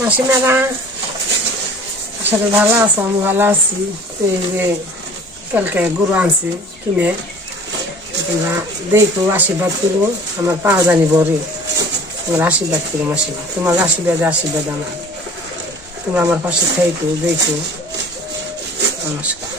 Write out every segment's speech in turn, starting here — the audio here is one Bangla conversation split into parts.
মাসিমারা আসলে ভালো আছো, আমি ভালো আছি। তো এই যে কালকে গরু আনছি কিনে, তোমরা দেখো আশীর্বাদ করবো, আমার পা জানি বড়ি, তোমার আশীর্বাদ করো মাসিমা, তোমার আশীর্বাদে আশীর্বাদ আমার, তোমরা আমার পাশে থাইকো, দেখো। নমস্কার।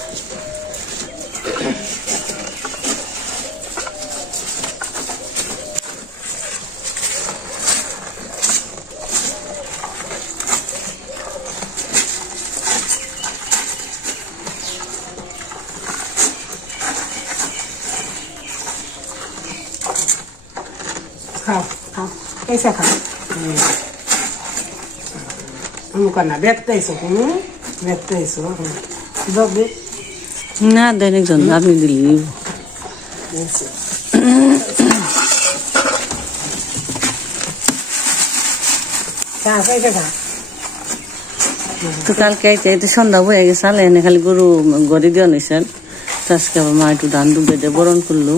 খাও খাও, कैसा খাও? মুখানা দেখতেইছো, কোনো দেখতেইছো যাবে না? দেন একজন আপনি দিলি তো কালকে আইতে সন্ধ্যা হয়ে গেছে, এনে খালি গরু গড়ি দিয়ে নিছেন। আজকে আবার মা একটু ধান ডুবে দিয়ে বরণ করলো।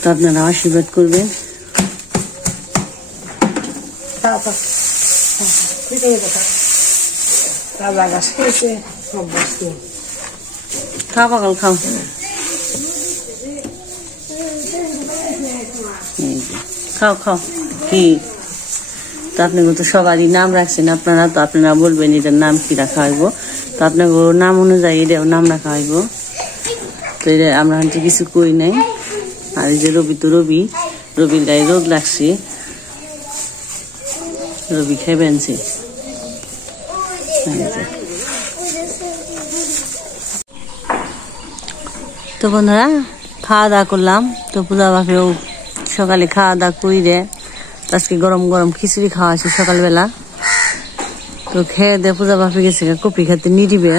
তো আপনারা আশীর্বাদ করবেন। খাও পাগল খাও, খাও খাও। কি তো আপনাকে তো সবারই নাম রাখছেন আপনারা, তো আপনারা বলবেন এটার নাম কি রাখা হইব। তো আপনাকে নাম অনুযায়ী এটাও নাম রাখা হইব। তো এটা আমরা হয়তো কিছু কই নাই। আর এই যে রবি, তো রবির গায়ে রোদ লাগছে, রবি খাইবেনছে। তো বন্ধুরা খাওয়া দাওয়া করলাম। তো পূজা বাপেও সকালে খাওয়া দাওয়া কইরে আজকে গরম গরম খিচুড়ি খাওয়া আছে সকালবেলা। তো খেয়ে দিয়ে পূজা বাপে গেছে কপি খেতে নিরিবে।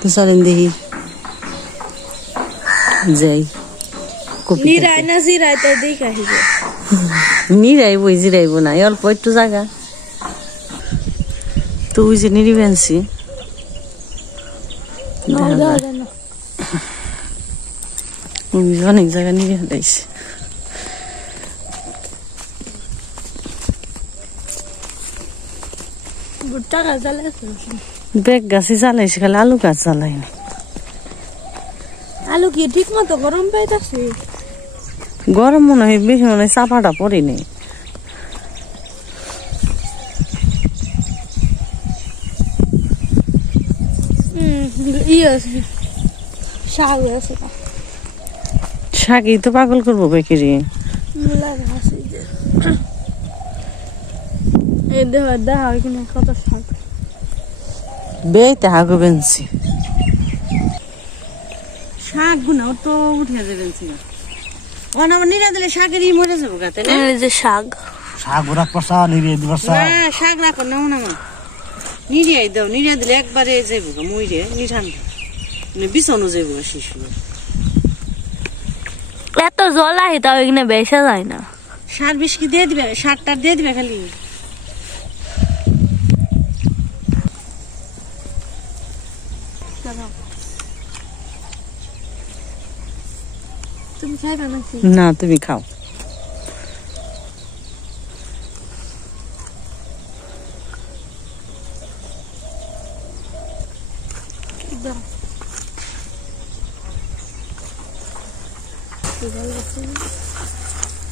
তো চলেন দেখি যাই নিরাইব, জিরাইব না, অল্প একটু জায়গা তো ওই যে নিরিবে আনছি। অনেক জায়গা নিয়ে ফেলাইছে। বেগ গাছে জ্বালাইছে, খালি আলু গাছ জ্বালাইনি। আলু কি ঠিক মতো গরম পাইতাছে? গরম মনে হয় বেশি, মনে হয় চাপাটা পড়ে নেই। শাকই তো পাগল করবো বেকিরি। বেতে হাগু বেনছি শাক গুনাও তো উঠে যাবেন। নিরা দিলে শাকেরই মরে যাবো গাতে না? শাক শাক ওরা পচা নিরিয়ে দিবা। শাক রাখো নাও না, নিরিয়াই দাও। নিরিয়া দিলে একবারে যাইব গা মইরে নিঠান, বিছানো যাইব শিশু। এত জল আহি তাও এখানে বেসা যায় না। সার বিষ কি দিয়ে দিবে? সারটা দিয়ে দিবে খালি। তুমি খাইবা নাকি? না, তুমি খাও।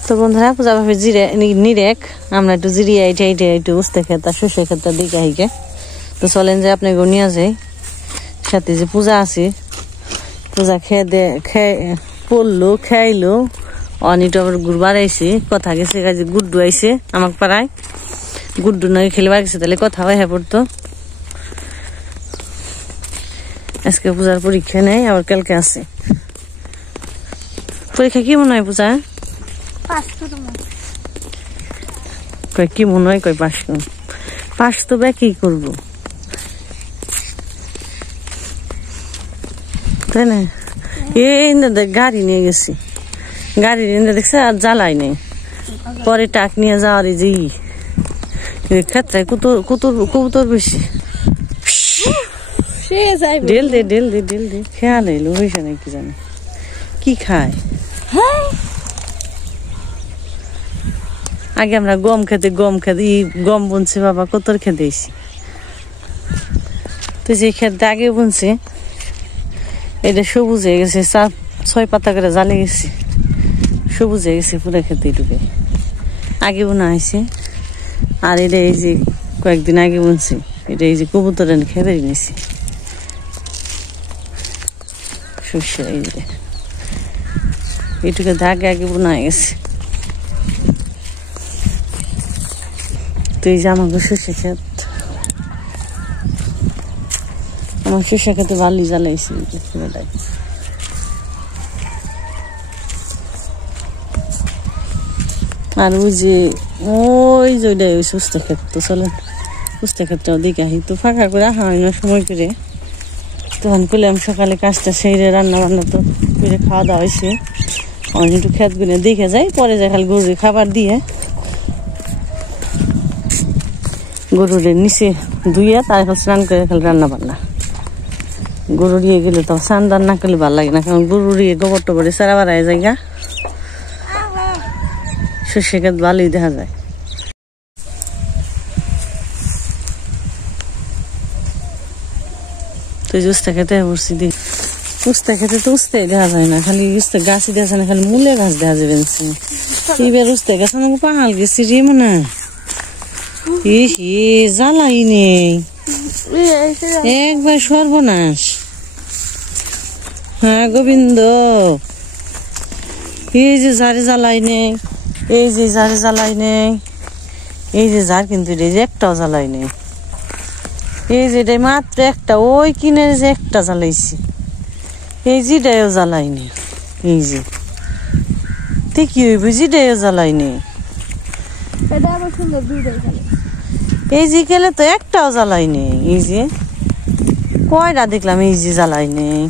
তো বন্ধুরা পূজা ভাবে জিরে নিরেক আমরা একটু জিরিয়ে এইটা একটু উস্তে খেতা শুষে খেতা দিকে হাইকে। তো চলেন যে আপনি নিয়ে যাই, সাথে যে পূজা আছে, পূজা খেয়ে পড়লো খাইলো। অনিটো আবার ঘুরবার আইসি, কথা গেছে কাজে গুড্ডু আইসে আমার পাড়ায়। গুড্ডু নয় খেলবার গেছে, তাহলে কথা হয়ে পড়তো। আজকে পূজার পরীক্ষা নেই, আবার কালকে আছে পরীক্ষা। কি মনে হয় পূজা? কয় কি মনে হয়? কয় পাস তো কি করবো, তাই না? এই গাড়ি নিয়ে গেছি, গাড়ি দেখছে আর জ্বালাই নেই। পরে টাক নিয়ে যাওয়ার যে ক্ষেত্রে কবুতর বেশি। ডেল দে খেয়াল এলো হয়েছে নাকি জানে কি খায়। আগে আমরা গম খেতে গম বুনছি বাবা কতর খেতে এসি তো যে খেতে আগে বুনছি এটা সবুজ হয়ে গেছে 4-6 পাতা করে জ্বালে গেছে সবুজ হয়ে গেছে পুরো খেতে ডুবে আগে বোনা হয়েছে আর এটা এই যে কয়েকদিন আগে বুনছি এটা এই যে কবুতরের খেতে নিয়েছি শস্য এই যে এটুকু আগে আগে বোনা হয়ে গেছে তো এই যে আমাকে শস্য ক্ষেত আমার শস্য খেতে বালি জ্বালাইছি পুরোটাই আর ওই যে ওইটাই ওই সুস্থ ক্ষেত তো চলেন সুস্থ ক্ষেতটাও দেখে আহি তো ফাঁকা করে রাখা হয় না সময় করে তখন করলাম সকালে কাজটা সেইরে রান্না বান্না তো করে খাওয়া দাওয়া হয়েছে একটু ক্ষেত গুনে দেখে যাই পরে যাই খালি গরুর খাবার দিয়ে গরুর নিচে ধুইয়া তারপর স্নান করে খালি রান্না বান্না গরু দিয়ে গেলে তো স্নান দান না করলে ভালো লাগে না কারণ গরু দিয়ে গোবর টোবরে সারা বাড়ায় জায়গা শস্য ক্ষেত ভালোই দেখা যায় তো উস্তা খেতে পড়ছি দি উস্তা খেতে তো উস্তাই দেখা যায় না খালি উস্তা গাছই দেখা যায় না খালি মূলে গাছ দেখা যাবে এইবার উস্তা গাছ আমাকে পাহাল গেছি রে মনে জ্বালাই নেই একবার সর্বনাশ হ্যাঁ গোবিন্দ এই যে ঝাড়ে জ্বালাই নেই এই যে ঝাড়ে জ্বালাই নেই এই যে ঝাড় কিন্তু একটাও জ্বালাই নেই এই যে মাত্র একটা ওই কিনে যে একটা জ্বালাইছি এই যেটাও জ্বালাই নেই এই যে কি হইব যেটাও জ্বালাই নেই এই যে গেলে তো একটাও জ্বালাই নেই এই যে কয়টা দেখলাম এই যে জ্বালাই নেই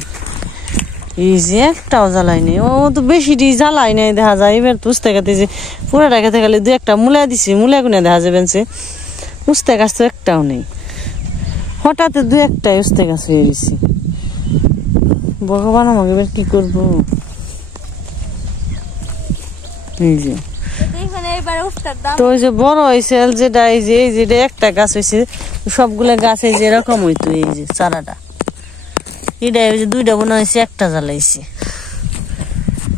এই যে একটাও জ্বালাই নেই ও তো বেশি জ্বালাই নেই দেখা যায় এবার পুষতে গেতে যে পুরাটা খেতে গেলে 2-1টা মূলা দিছি মূলা গুনে দেখা যাবে উস্তে গাছ তো একটাও নেই হঠাৎ 2-1টা উস্তে গাছ হয়ে গেছি ভগবান আমাকে এবার কি করবো এই যে তো ওই যে বড় হয়েছে যেটা এই যে একটা গাছ হয়েছে সবগুলা গাছ এই যে এরকম হইতো এই যে চারাটা এটা ওই যে 2টা বোনা হয়েছে একটা জ্বালাইছি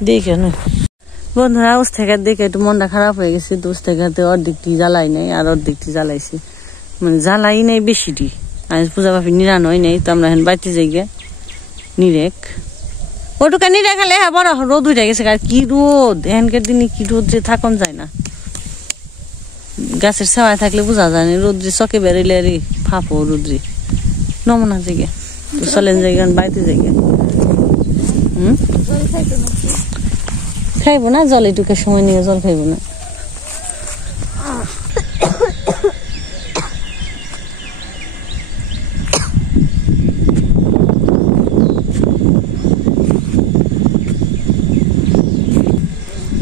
দেখে না বন্ধুরা উস্তে গাছ দেখে একটু মনটা খারাপ হয়ে গেছে তো উস্তে গাছে অর্ধেকটি জ্বালাই নাই আর অর্ধেকটি জ্বালাইছি মানে জ্বালাই নাই বেশিটি আজ পূজা পাপি নিরান হয় নাই তো আমরা এখন বাড়িতে যাই গিয়ে নিরেক ওটুকা নিরে খালে হ্যাঁ বড় রোদ উঠে গেছে আর কি রোদ এখানকার দিনে কি রোদ যে থাকুন যায় না গাছের ছাওয়ায় থাকলে বোঝা যায় না রোদ্রে চকে বেরোলে আর ফাঁপো রোদ্রে নমুনা জায়গা তো চলেন জায়গা বাড়িতে জায়গা খাইবো না জল এটুকু সময় নিয়ে জল খাইবো না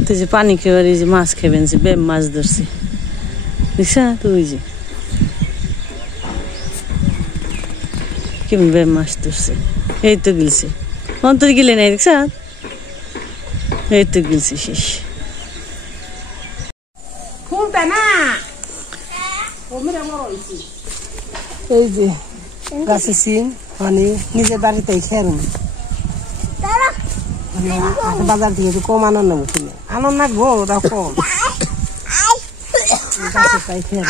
তো যে পানি খেয়ে এই যে মাছ খাবেন যে বেম মাছ ধরছে দেখছ তুই যে কেমন বেম মাছ ধরছে এই তো গিলছে অন্তর গিলে নাই দেখছ এই তো গিলছে শেষ এই যে গাছে সিম মানে নিজের বাড়িতেই খেয়াল বাজার থেকে একটু কম আনন্দ কিনে আনন্দ না গো ওটা কম গাছে তাই খেয়াল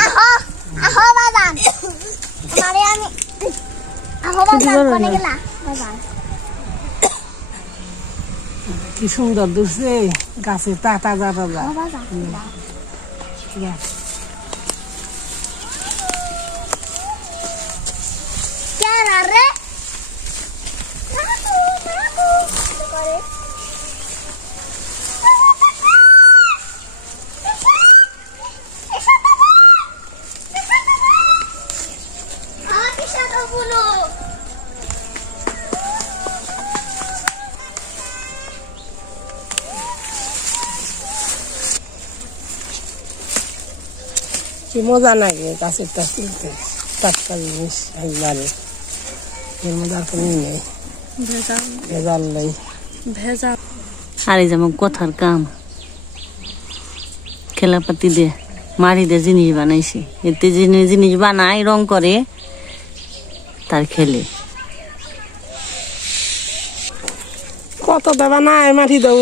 কি সুন্দর দুসছে গাছে তাজা তাজা কি মজা লাগে গাছের টা কিনতে টাটকা জিনিস একবারে এর মধ্যে আর কোনো নেই ভেজাল নেই আর এই যেমন কথার কাম খেলাপাতি দিয়ে মাটিতে জিনিস বানাইছে, এতে জিনিস বানায়, রং করে, তার খেলে। কত দা বানায়, মাটি দাও,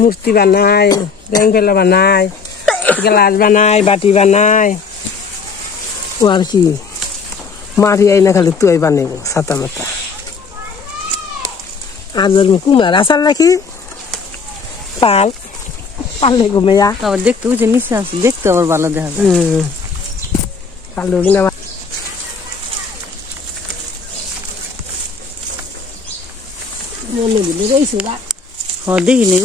মূর্তি বানায়, ব্যাং ফেলা বানায়, গ্লাস বানায়, বাটি বানায়। ও আর কি মাটি আইনা খালি তুই বানাইব ছাতা মাতা। আর কুমার আসার নাকি পাল পারলে ঘুমাইয়া আবার দেখতে বুঝে নিচে আছে, দেখতে আবার ভালো দেখা যায়। পারলো কিনা মনে দিলে রয়েছে বা দেখি নি,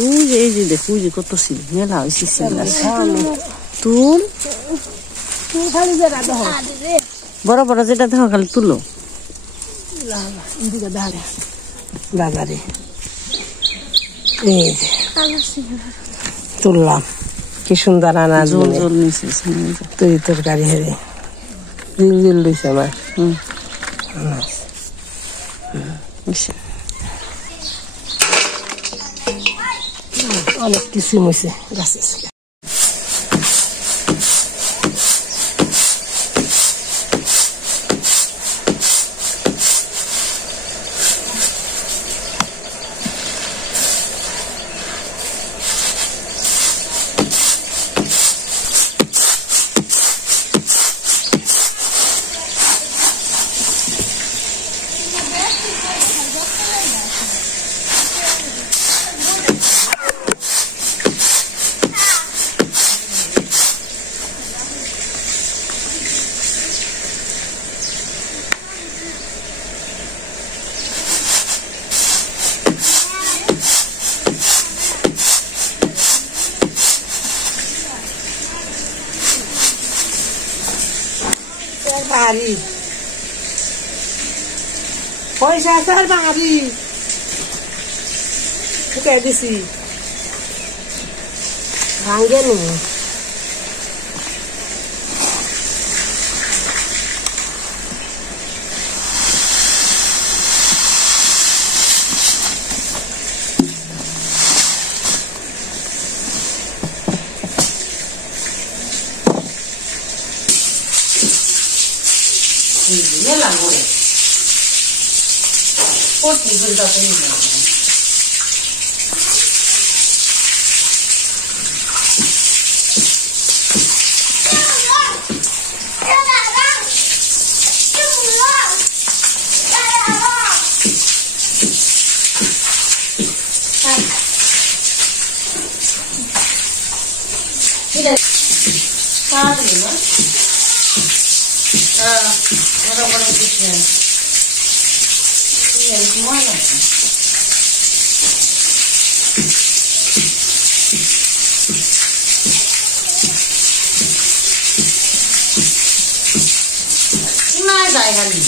এই যে দেখো, ওই যে কত ছিল, মেলা হয়েছে তুল, বড় বড় যেটা দেখো খালি তুলো। বাজারে এই যে তুললাম, কি সুন্দর আনাজ জল জল নিচে তুই তরকারি হেরে জিল জিল লইছে আমার আনাজ। অনেক কিছু হয়েছে গাছে। বাড়ি পয়সা স্যার বাড়ি ঢুকে দিছি ভাঙ্গে নি মেলা করে প্রতি ঘন্টাতে যায় খালি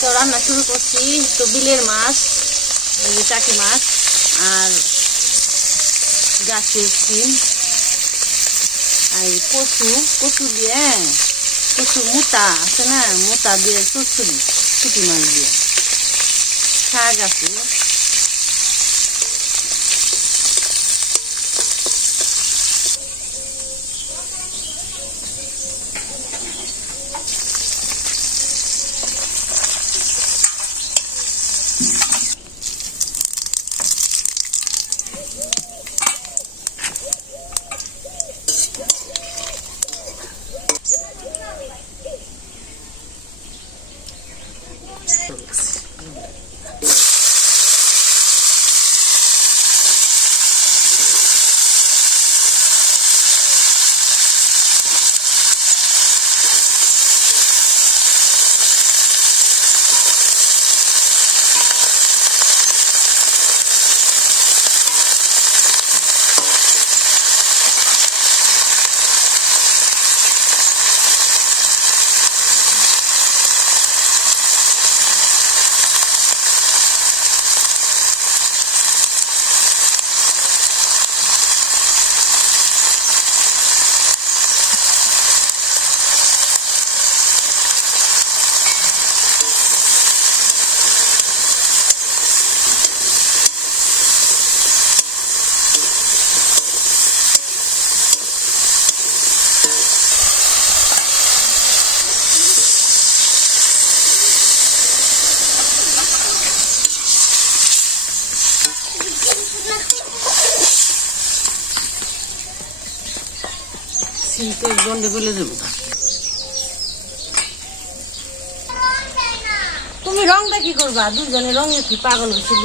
তো রান্না শুরু করছি। তো বিলের মাছ, টাকি মাছ আর গাছের সিম আর কচু দিয়ে, কচু মোটা আছে না, মোটা দিয়ে চচ্চড়ি, পুঁটি মাছ দিয়ে, শাক আছে, সিলকে গন্ডে গলে দেবো। তুমি রংটা কি করবা? দুজনে রঙে কি পাগল হয়েছিল?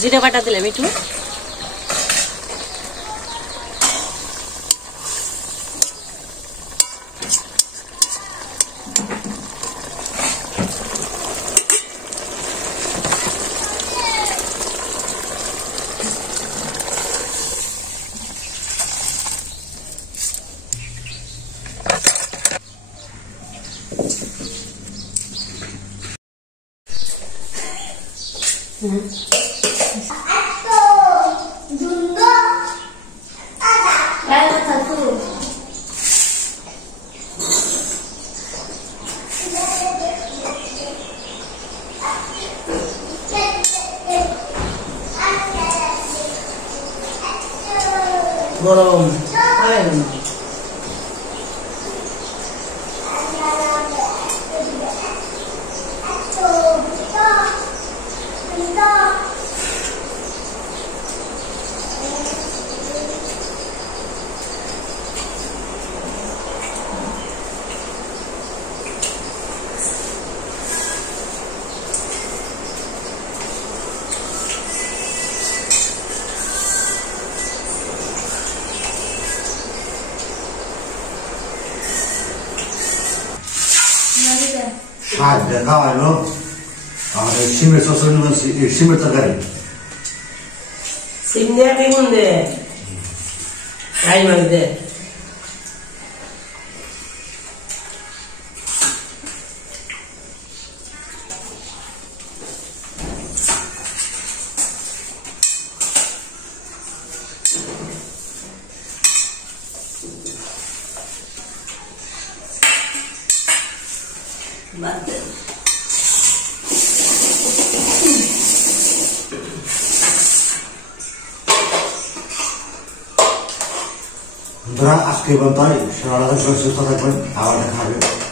জিরা বাটা দিলাম একটু, গরম শাক দেখা হলো আর সিমের চচড়ি সিমের তরকারি সিম দিয়ে বেগুন দে রাই মাছ দে বন্ধুরা আজকে বন্ধ হয় সবাই সুস্থ থাকবেন, আবার দেখা হবে।